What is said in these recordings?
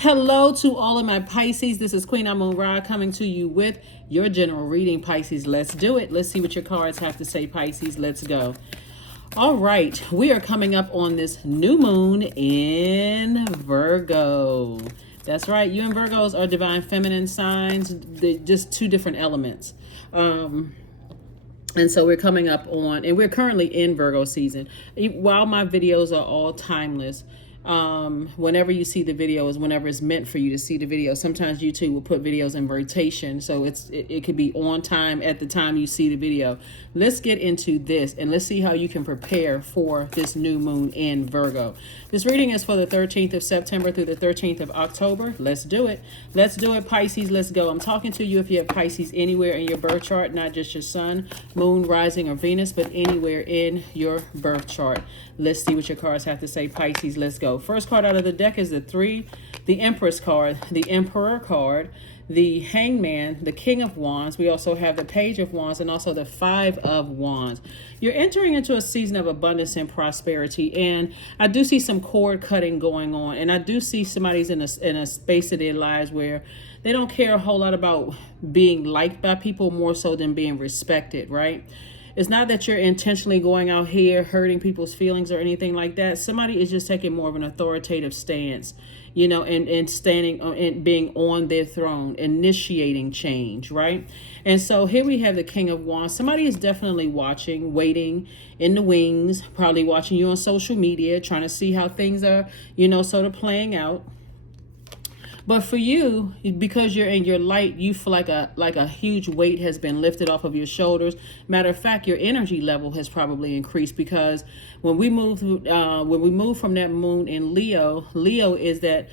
Hello to all of my Pisces. This is Queen Amun Ra coming to you with your general reading, Pisces. Let's do it. Let's see what your cards have to say, Pisces. Let's go. All right. We are coming up on this new moon in Virgo. That's right. You and Virgos are divine feminine signs. They're just two different elements. And so we're coming up on, and we're currently in Virgo season. While my videos are all timeless, whenever you see the video is whenever it's meant for you to see the video. Sometimes YouTube will put videos in rotation, so it could be on time at the time you see the video. Let's get into this and let's see how you can prepare for this new moon in Virgo. This reading is for the 13th of September through the 13th of October. Let's do it. Let's do it, Pisces. Let's go. I'm talking to you if you have Pisces anywhere in your birth chart, not just your sun, moon, rising, or Venus, but anywhere in your birth chart. Let's see what your cards have to say, Pisces. Let's go. First card out of the deck is the Empress card, the Emperor card, the Hangman, the King of Wands. We also have the Page of Wands and also the Five of Wands. You're entering into a season of abundance and prosperity, and I do see some cord cutting going on, and I do see somebody's in a space of their lives where they don't care a whole lot about being liked by people more so than being respected, right? It's not that you're intentionally going out here hurting people's feelings or anything like that. Somebody is just taking more of an authoritative stance, you know, and standing and being on their throne, initiating change, right? And so here we have the King of Wands. Somebody is definitely watching, waiting in the wings, probably watching you on social media, trying to see how things are, you know, sort of playing out. But for you, because you're in your light, you feel like a huge weight has been lifted off of your shoulders. Matter of fact, your energy level has probably increased because when we move from that moon in Leo, Leo is that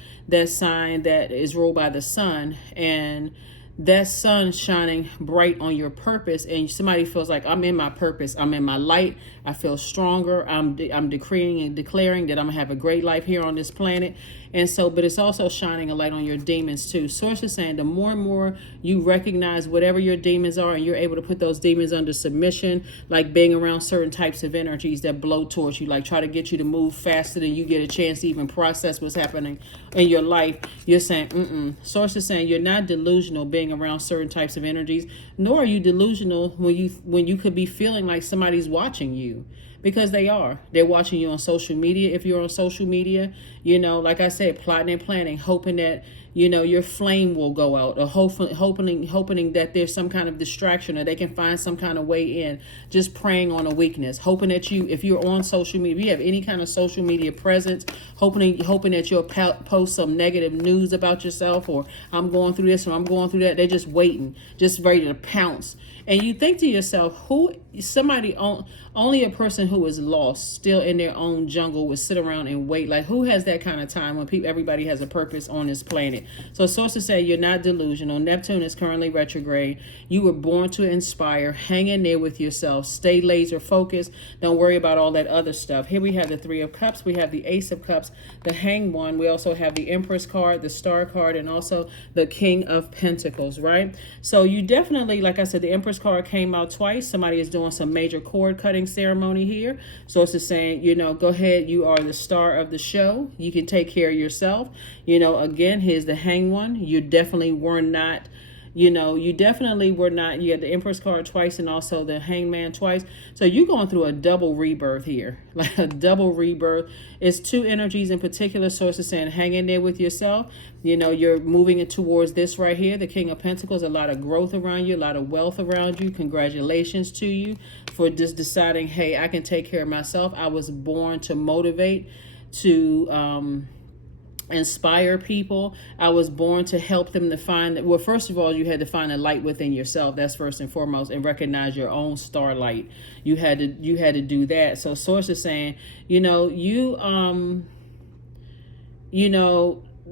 sign that is ruled by the sun, and that sun shining bright on your purpose, and somebody feels like, I'm in my purpose, I'm in my light, I feel stronger, I'm decreeing and declaring that I'm gonna have a great life here on this planet. And so, but it's also shining a light on your demons too. Source is saying the more and more you recognize whatever your demons are, and you're able to put those demons under submission, like being around certain types of energies that blow towards you, like try to get you to move faster than you get a chance to even process what's happening in your life. You're saying, Source is saying you're not delusional being around certain types of energies, nor are you delusional when you could be feeling like somebody's watching you. Because they are. They're watching you on social media. If you're on social media, you know, like I said, plotting and planning, hoping that, you know, your flame will go out, or hoping that there's some kind of distraction, or they can find some kind of way in, just preying on a weakness, hoping that if you're on social media, if you have any kind of social media presence, hoping that you'll post some negative news about yourself, or I'm going through this or I'm going through that. They're just waiting, just ready to pounce. And you think to yourself, only a person who is lost, still in their own jungle, would sit around and wait. Like, who has that kind of time when everybody has a purpose on this planet? So sources say you're not delusional. Neptune is currently retrograde. You were born to inspire. Hang in there with yourself. Stay laser focused. Don't worry about all that other stuff. Here we have the Three of Cups. We have the Ace of Cups, the Hanged One. We also have the Empress card, the Star card, and also the King of Pentacles, right? So you definitely, like I said, the Empress card came out twice. Somebody is doing some major cord cutting ceremony here. So it's just saying, you know, go ahead. You are the star of the show. You can take care of yourself. You know, again, here's the Hanged One. You definitely were not, you had the Empress card twice and also the Hangman twice. So you're going through a double rebirth here, like a double rebirth. It's two energies in particular. Sources saying hang in there with yourself. You know, you're moving it towards this right here, the King of Pentacles, a lot of growth around you, a lot of wealth around you. Congratulations to you for just deciding, hey, I can take care of myself. I was born to motivate, to inspire people. I was born to help them to find that. Well, first of all, you had to find a light within yourself. That's first and foremost, and recognize your own starlight. You had to do that. So source is saying,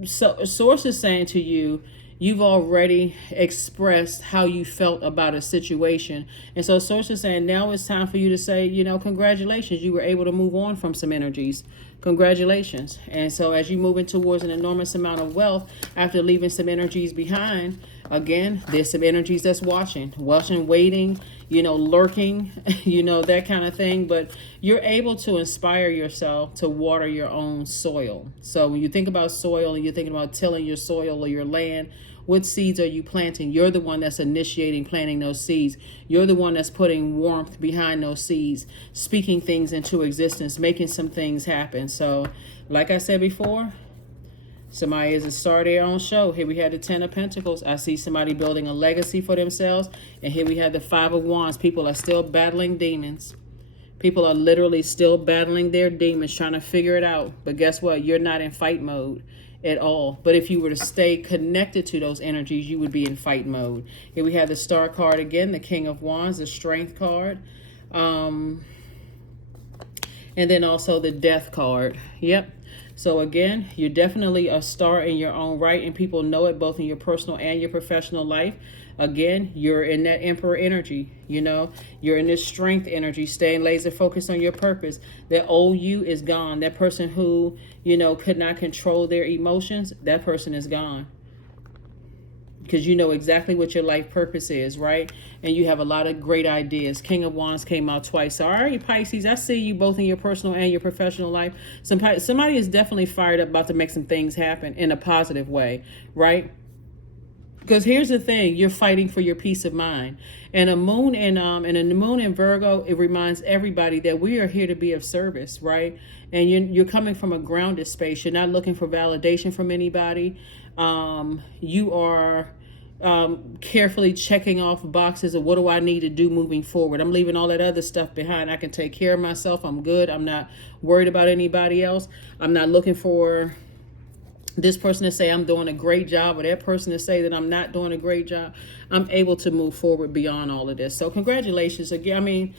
so source is saying to you, you've already expressed how you felt about a situation. And so source is saying now it's time for you to say, congratulations, you were able to move on from some energies. Congratulations. And so as you move in towards an enormous amount of wealth after leaving some energies behind, again, there's some energies that's watching, waiting, lurking, that kind of thing. But you're able to inspire yourself to water your own soil. So when you think about soil and you're thinking about tilling your soil or your land, what seeds are you planting? You're the one that's initiating planting those seeds. You're the one that's putting warmth behind those seeds, speaking things into existence, making some things happen. So like I said before, somebody is a star of their own show. Here we have the Ten of Pentacles. I see somebody building a legacy for themselves. And here we have the Five of Wands. People are still battling demons. People are literally still battling their demons, trying to figure it out. But guess what? You're not in fight mode at all. But if you were to stay connected to those energies, you would be in fight mode. Here we have the Star card again, the King of Wands, the Strength card. And then also the Death card. Yep. So again, you're definitely a star in your own right, and people know it both in your personal and your professional life. Again, you're in that Emperor energy, you're in this strength energy, staying laser focused on your purpose. That old you is gone. That person who, could not control their emotions, that person is gone. Because you know exactly what your life purpose is, right? And you have a lot of great ideas. King of Wands came out twice. So, all right, Pisces, I see you both in your personal and your professional life. Somebody is definitely fired up about to make some things happen in a positive way, right? Because here's the thing, you're fighting for your peace of mind. And a moon and a moon in Virgo, it reminds everybody that we are here to be of service, right? And you're coming from a grounded space. You're not looking for validation from anybody. You are carefully checking off boxes of what do I need to do moving forward. I'm leaving all that other stuff behind. I can take care of myself. I'm good. I'm not worried about anybody else. I'm not looking for this person to say I'm doing a great job or that person to say that I'm not doing a great job. I'm able to move forward beyond all of this. So congratulations again. I mean,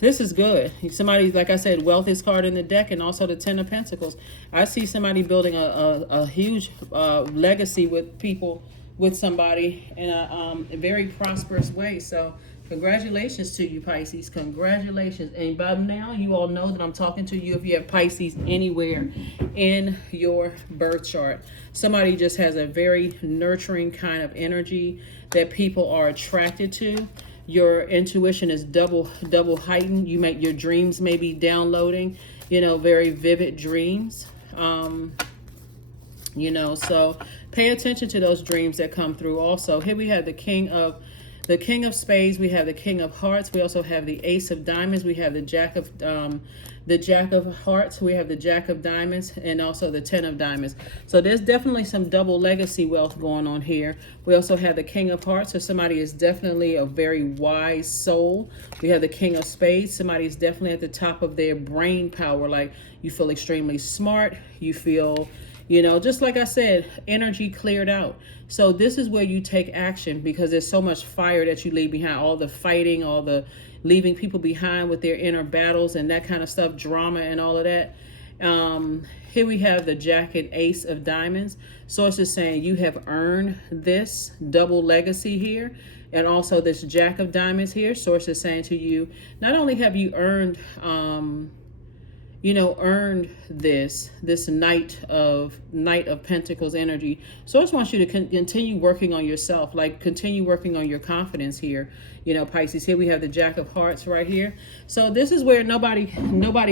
this is good. Somebody, like I said, wealth is card in the deck, and also the Ten of Pentacles. I see somebody building a huge legacy with people, with somebody in a very prosperous way. So congratulations to you, Pisces. Congratulations. And by now, you all know that I'm talking to you if you have Pisces anywhere in your birth chart. Somebody just has a very nurturing kind of energy that people are attracted to. Your intuition is double heightened. Your dreams may be downloading, very vivid dreams. So pay attention to those dreams that come through. Also, here we have the King of Spades, we have the King of Hearts, we also have the Ace of Diamonds, we have the Jack of Hearts, we have the Jack of Diamonds, and also the Ten of Diamonds. So there's definitely some double legacy wealth going on here. We also have the King of Hearts, so somebody is definitely a very wise soul. We have the King of Spades, somebody is definitely at the top of their brain power, like you feel extremely smart, you feel, just like I said, energy cleared out. So this is where you take action, because there's so much fire that you leave behind, all the fighting, all the leaving people behind with their inner battles and that kind of stuff, drama and all of that. Here we have the Jack and Ace of Diamonds. Source is saying you have earned this double legacy here. And also this Jack of Diamonds here. Source is saying to you, not only have you earned this Knight of Pentacles energy. Source wants you to continue working on yourself, like continue working on your confidence here, Pisces. Here we have the Jack of Hearts right here. So this is where nobody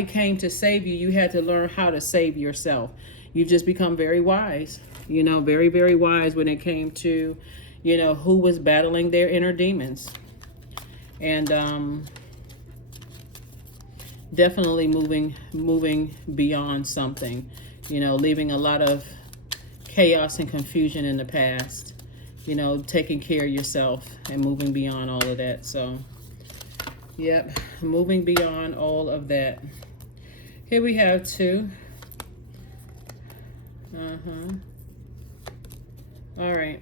came to save you. You had to learn how to save yourself. You've just become very wise, very, very wise when it came to, who was battling their inner demons. And, definitely moving beyond something, leaving a lot of chaos and confusion in the past, taking care of yourself and moving beyond all of that. So, yep, moving beyond all of that. Here we have two. All right.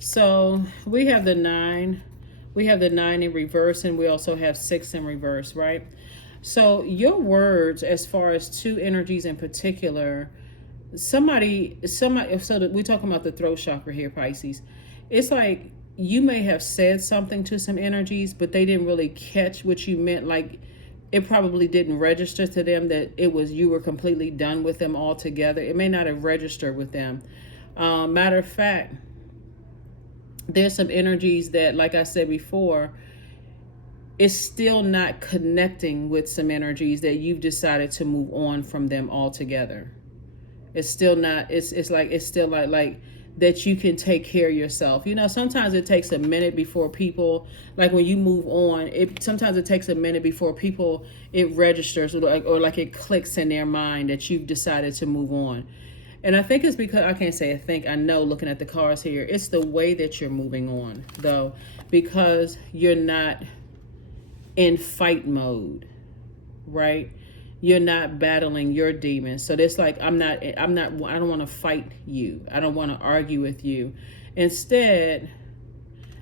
So we have the 9. We have the 9 in reverse, and we also have 6 in reverse, right? So your words, as far as two energies in particular, somebody, so we're talking about the throat chakra here, Pisces. It's like you may have said something to some energies, but they didn't really catch what you meant. Like it probably didn't register to them that you were completely done with them altogether. It may not have registered with them. Matter of fact, there's some energies that, like I said before, it's still not connecting with some energies that you've decided to move on from them altogether. It's still not, it's still like that you can take care of yourself. You know, sometimes it takes a minute before people, like when you move on, sometimes it takes a minute before people, it registers, or like it clicks in their mind that you've decided to move on. And I think it's because, I can't say I think, I know looking at the cards here, it's the way that you're moving on, though, because you're not in fight mode, right? You're not battling your demons. So it's like, I don't want to fight you. I don't want to argue with you. Instead,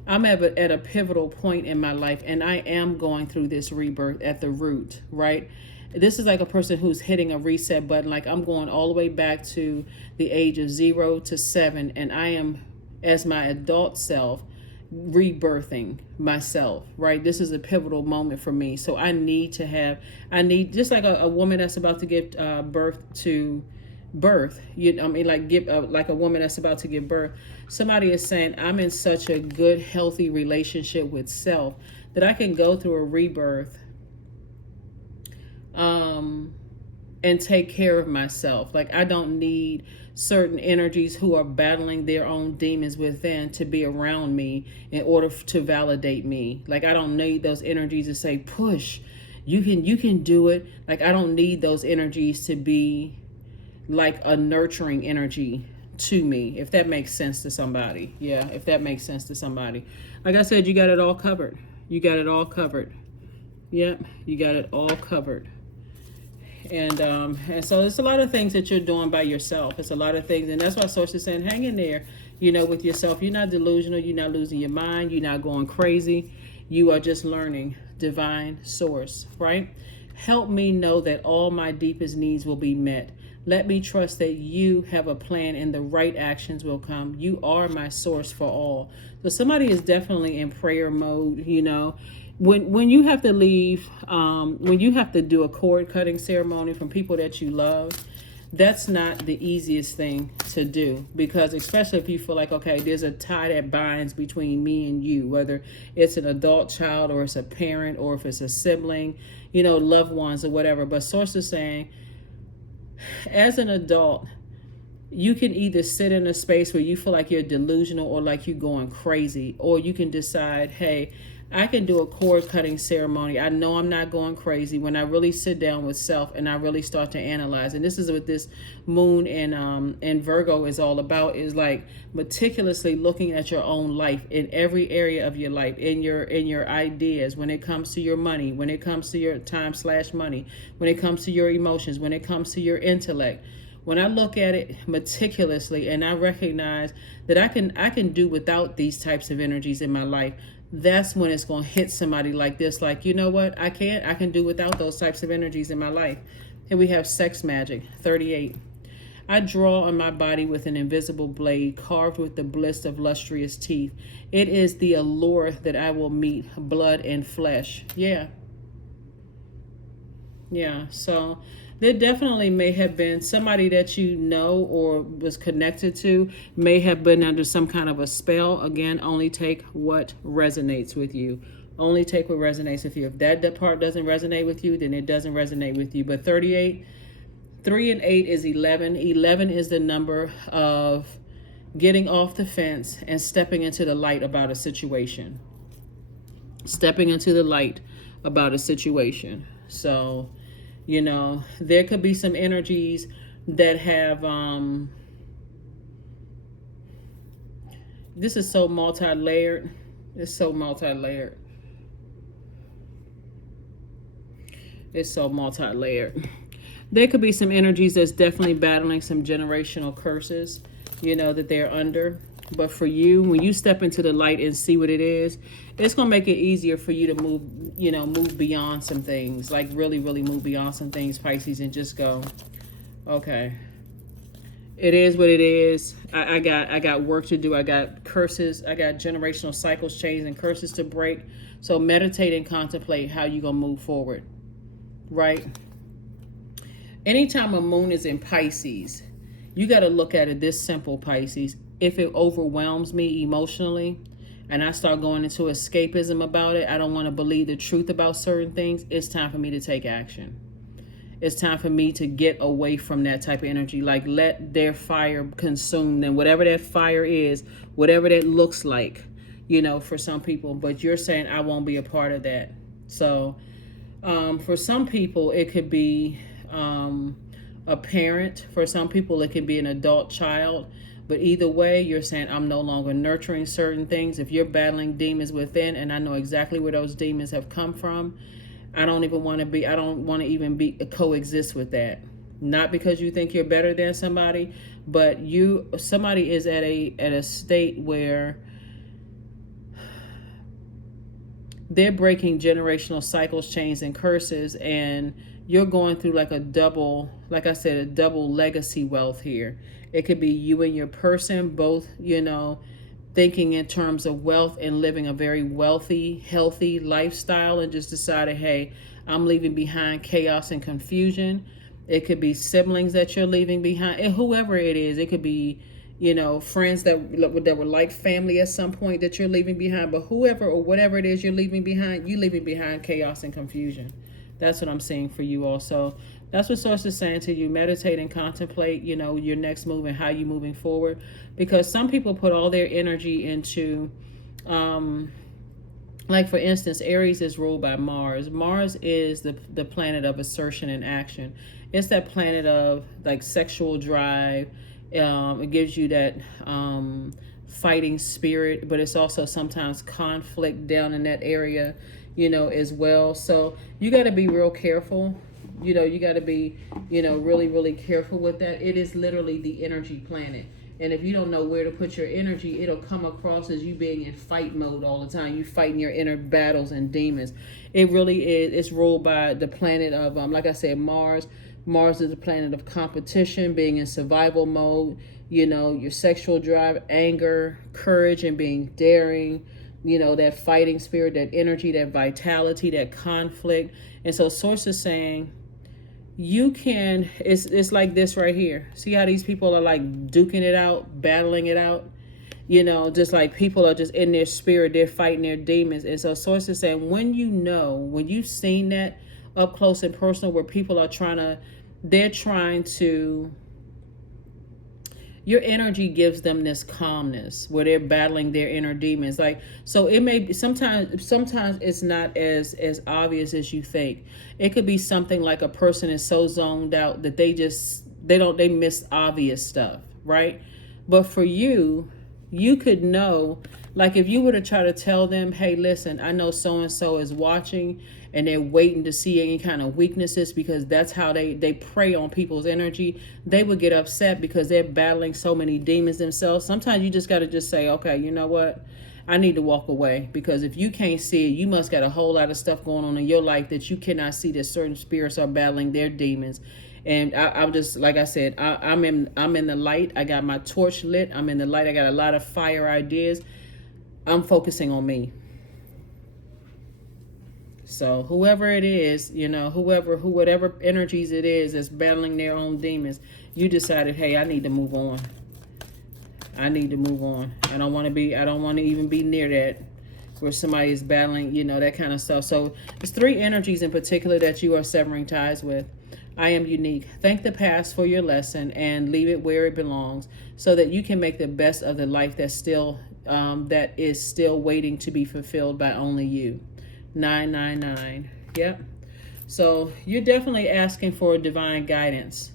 I'm at a pivotal point in my life, and I am going through this rebirth at the root, right? This is like a person who's hitting a reset button. Like, I'm going all the way back to the age of 0 to 7, and I am, as my adult self, rebirthing myself, right? This is a pivotal moment for me. So I need, just like a woman that's about to give birth, you know, I mean, like a woman that's about to give birth. Somebody is saying, I'm in such a good, healthy relationship with self that I can go through a rebirth and take care of myself. Like, I don't need certain energies who are battling their own demons within to be around me in order to validate me. Like, I don't need those energies to say, push, you can do it. Like, I don't need those energies to be like a nurturing energy to me, if that makes sense to somebody. Yeah, if that makes sense to somebody. Like I said, you got it all covered. You got it all covered. Yep, you got it all covered. And so it's a lot of things that you're doing by yourself. It's a lot of things, and that's why Source is saying, hang in there, you know, with yourself. You're not delusional. You're not losing your mind. You're not going crazy. You are just learning. Divine Source, right? Help me know that all my deepest needs will be met. Let me trust that you have a plan and the right actions will come. You are my source for all. So somebody is definitely in prayer mode, you know. When you have to leave, when you have to do a cord cutting ceremony from people that you love, that's not the easiest thing to do, because especially if you feel like, okay, there's a tie that binds between me and you, whether it's an adult child or it's a parent or if it's a sibling, you know, loved ones or whatever. But Source is saying, as an adult, you can either sit in a space where you feel like you're delusional or like you're going crazy, or you can decide, hey, I can do a cord cutting ceremony. I know I'm not going crazy when I really sit down with self and I really start to analyze. And this is what this moon in Virgo is all about, is like meticulously looking at your own life in every area of your life, in your ideas, when it comes to your money, when it comes to your time/money, when it comes to your emotions, when it comes to your intellect. When I look at it meticulously and I recognize that I can do without these types of energies in my life, that's when it's going to hit somebody like this. Like, you know what? I can do without those types of energies in my life. Here we have sex magic, 38. I draw on my body with an invisible blade carved with the bliss of lustrous teeth. It is the allure that I will meet blood and flesh. Yeah. So there definitely may have been somebody that you know or was connected to may have been under some kind of a spell. Again, only take what resonates with you. Only take what resonates with you. If that part doesn't resonate with you, then it doesn't resonate with you. But 38, 3 and 8 is 11. 11 is the number of getting off the fence and stepping into the light about a situation. Stepping into the light about a situation. So, you know, there could be some energies that have, this is so multi-layered. It's so multi-layered. It's so multi-layered. There could be some energies that's definitely battling some generational curses, you know, that they're under. But for you, when you step into the light and see what it is, it's going to make it easier for you to move, you know, move beyond some things, like really, really move beyond some things, Pisces, and just go, okay, it is what it is. I got work to do. I got curses. I got generational cycles, chains, and curses to break. So meditate and contemplate how you're going to move forward, right? Anytime a moon is in Pisces, you got to look at it this simple, Pisces. If it overwhelms me emotionally, and I start going into escapism about it, I don't want to believe the truth about certain things, it's time for me to take action. It's time for me to get away from that type of energy. Like, let their fire consume them, whatever that fire is, whatever that looks like, you know, for some people. But you're saying I won't be a part of that. So for some people, it could be a parent. For some people, it could be an adult child. But either way, you're saying I'm no longer nurturing certain things. If you're battling demons within, and I know exactly where those demons have come from, I don't want to even coexist with that. Not because you think you're better than somebody, but somebody is at a state where they're breaking generational cycles, chains, and curses, and you're going through like a double legacy wealth here. It could be you and your person both, you know, thinking in terms of wealth and living a very wealthy, healthy lifestyle, and just decided, hey, I'm leaving behind chaos and confusion. It could be siblings that you're leaving behind, and whoever it is. It could be, you know, friends that were like family at some point that you're leaving behind. But whoever or whatever it is you're leaving behind chaos and confusion. That's what I'm seeing for you also. That's what Source is saying to you. Meditate and contemplate, you know, your next move and how you're moving forward. Because some people put all their energy into, like for instance, Aries is ruled by Mars. Mars is the planet of assertion and action. It's that planet of like sexual drive. It gives you that fighting spirit, but it's also sometimes conflict down in that area, you know, as well. So you got to be real careful. You know, you got to be, you know, really, really careful with that. It is literally the energy planet. And if you don't know where to put your energy, it'll come across as you being in fight mode all the time. You fighting your inner battles and demons. It really is. It's ruled by the planet of, like I said, Mars. Mars is the planet of competition, being in survival mode. You know, your sexual drive, anger, courage, and being daring. You know, that fighting spirit, that energy, that vitality, that conflict. And so Source is saying, you can, it's like this right here. See how these people are like duking it out, battling it out? You know, just like people are just in their spirit, they're fighting their demons. And so Source is saying, when you've seen that up close and personal, where people are they're trying to, your energy gives them this calmness where they're battling their inner demons. Like, so it may be sometimes it's not as obvious as you think. It could be something like a person is so zoned out that they miss obvious stuff, right? But for you could know, like if you were to try to tell them, hey, listen, I know so-and-so is watching and they're waiting to see any kind of weaknesses, because that's how they prey on people's energy. They would get upset because they're battling so many demons themselves. Sometimes you just got to just say, okay, you know what? I need to walk away, because if you can't see it, you must got a whole lot of stuff going on in your life that you cannot see, that certain spirits are battling their demons. And I'm just, like I said, I'm in the light. I got my torch lit. I'm in the light. I got a lot of fire ideas. I'm focusing on me. So whoever it is, you know, whatever energies it is that's battling their own demons, you decided, hey, I need to move on. I need to move on. I don't want to even be near that, where somebody is battling, you know, that kind of stuff. So there's 3 energies in particular that you are severing ties with. I am unique. Thank the past for your lesson and leave it where it belongs, so that you can make the best of the life that is still waiting to be fulfilled by only you. 999. Yep. So you're definitely asking for divine guidance,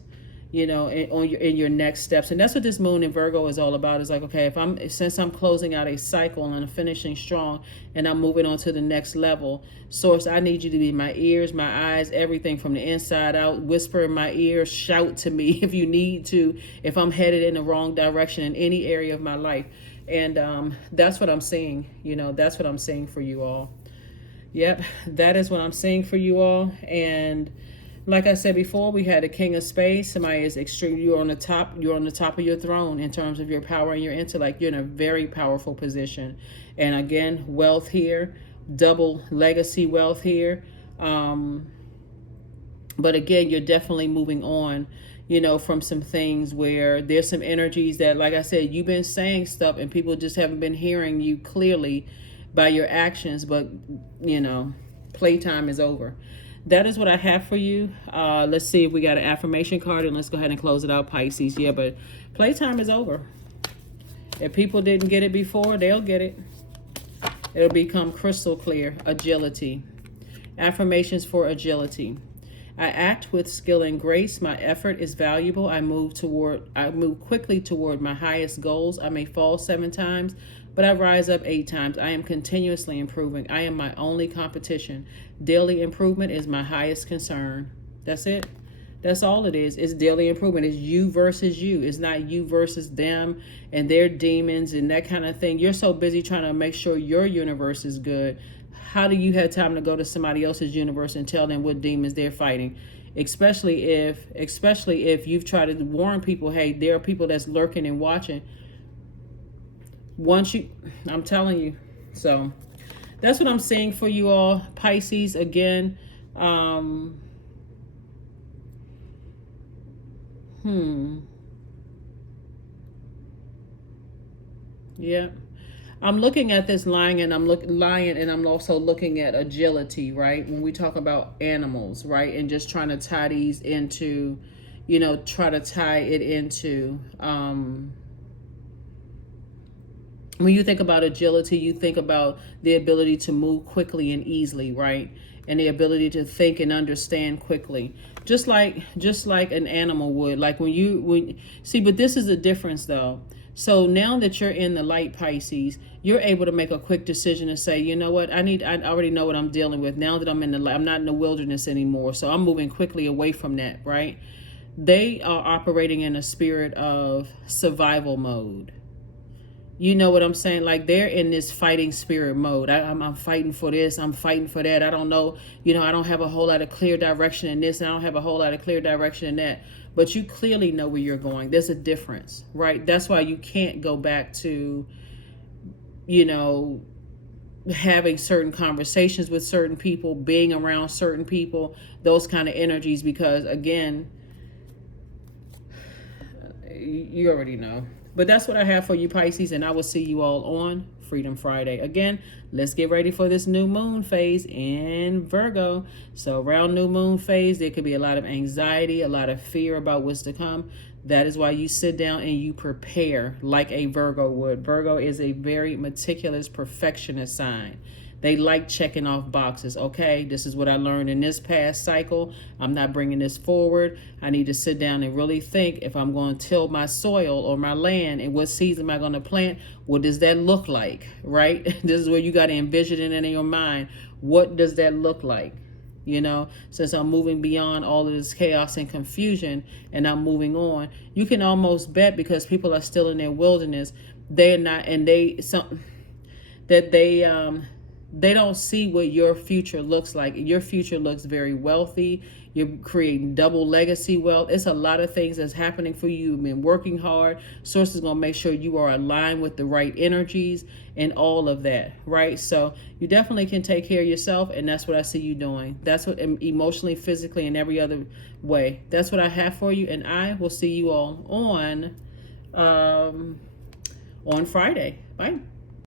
you know, in your next steps. And that's what this moon in Virgo is all about. Is like, okay, since I'm closing out a cycle and I'm finishing strong and I'm moving on to the next level, Source, I need you to be my ears, my eyes, everything from the inside out. Whisper in my ear, shout to me if you need to, if I'm headed in the wrong direction in any area of my life. And that's what I'm seeing, you know, that's what I'm seeing for you all. Yep, that is what I'm seeing for you all. And like I said before, we had a King of Spades. Somebody is extreme. You're on the top of your throne in terms of your power and your intellect. You're in a very powerful position. And again, wealth here, double legacy wealth here. But again, you're definitely moving on. you know, from some things where there's some energies that, like I said, you've been saying stuff and people just haven't been hearing you clearly by your actions, but, you know, playtime is over. That is what I have for you. Let's see if we got an affirmation card, and let's go ahead and close it out, Pisces. Yeah, but playtime is over. If people didn't get it before, they'll get it. It'll become crystal clear. Agility. Affirmations for agility. I act with skill and grace. My effort is valuable. I move quickly toward my highest goals. I may fall 7 times, but I rise up 8 times. I am continuously improving. I am my only competition. Daily improvement is my highest concern. That's it. That's all it is. It's daily improvement. It's you versus you. It's not you versus them and their demons and that kind of thing. You're so busy trying to make sure your universe is good. How do you have time to go to somebody else's universe and tell them what demons they're fighting? Especially if you've tried to warn people, hey, there are people that's lurking and watching. I'm telling you. So that's what I'm saying for you all, Pisces. Again, yeah. I'm looking at this lion, and I'm also looking at agility, right? When we talk about animals, right? And just trying to tie these into, you know, try to tie it into, when you think about agility, you think about the ability to move quickly and easily, right? And the ability to think and understand quickly, just like an animal would. Like when see, but this is the difference though. So now that you're in the light, Pisces, you're able to make a quick decision and say, you know what, I already know what I'm dealing with. Now that I'm in the light, I'm not in the wilderness anymore. So I'm moving quickly away from that, right? They are operating in a spirit of survival mode. You know what I'm saying? Like they're in this fighting spirit mode. I'm fighting for this. I'm fighting for that. I don't know. You know, I don't have a whole lot of clear direction in this. And I don't have a whole lot of clear direction in that. But you clearly know where you're going. There's a difference, right? That's why you can't go back to, you know, having certain conversations with certain people, being around certain people, those kind of energies, because again, you already know. But that's what I have for you, Pisces, and I will see you all on Freedom Friday. Again, let's get ready for this new moon phase in Virgo. So around new moon phase, there could be a lot of anxiety, a lot of fear about what's to come. That is why you sit down and you prepare like a Virgo would. Virgo is a very meticulous perfectionist sign. They like checking off boxes. Okay, this is what I learned in this past cycle. I'm not bringing this forward. I need to sit down and really think if I'm going to till my soil or my land, and what seeds am I going to plant? What does that look like, right? This is where you got to envision it in your mind. What does that look like? You know, since I'm moving beyond all of this chaos and confusion and I'm moving on, you can almost bet, because people are still in their wilderness, they're not, and they don't see what your future looks like. Your future looks very wealthy. You're creating double legacy wealth. It's a lot of things that's happening for you. You've been working hard. Source is going to make sure you are aligned with the right energies and all of that, right? So you definitely can take care of yourself, and that's what I see you doing. That's what, emotionally, physically, and every other way. That's what I have for you, and I will see you all on Friday. Bye.